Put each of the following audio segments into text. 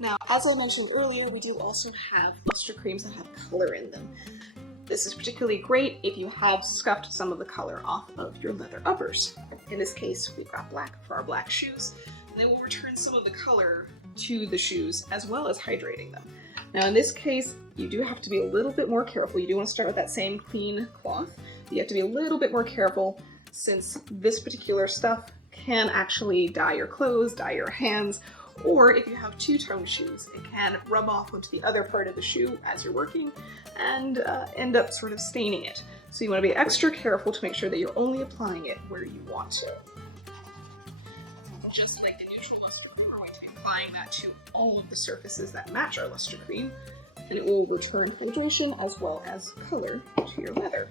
Now, as I mentioned earlier, we do also have luster creams that have color in them. This is particularly great if you have scuffed some of the color off of your leather uppers. In this case, we've got black for our black shoes, and then we'll return some of the color to the shoes as well as hydrating them. Now in this case, you do have to be a little bit more careful. You do want to start with that same clean cloth. You have to be a little bit more careful since this particular stuff can actually dye your clothes, dye your hands, or if you have two-tone shoes, it can rub off onto the other part of the shoe as you're working and end up sort of staining it. So you want to be extra careful to make sure that you're only applying it where you want to. Just like the neutral luster cream, we're going to be applying that to all of the surfaces that match our luster cream, and it will return hydration as well as color to your leather.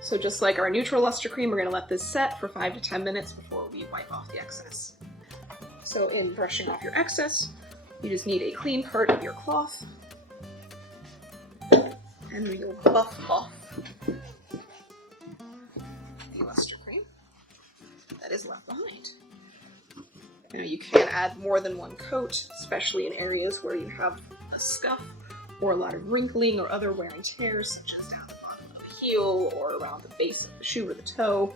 So just like our neutral luster cream, we're going to let this set for 5 to 10 minutes before we wipe off the excess. So in brushing off your excess, you just need a clean part of your cloth, and you'll buff off the luster cream that is left behind. Now you can add more than one coat, especially in areas where you have a scuff or a lot of wrinkling or other wear and tears, just at the bottom of the heel or around the base of the shoe or the toe.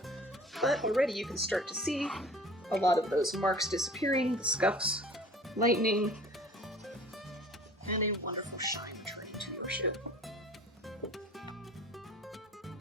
But already you can start to see a lot of those marks disappearing, the scuffs lightening, and a wonderful shine returning to your shoe.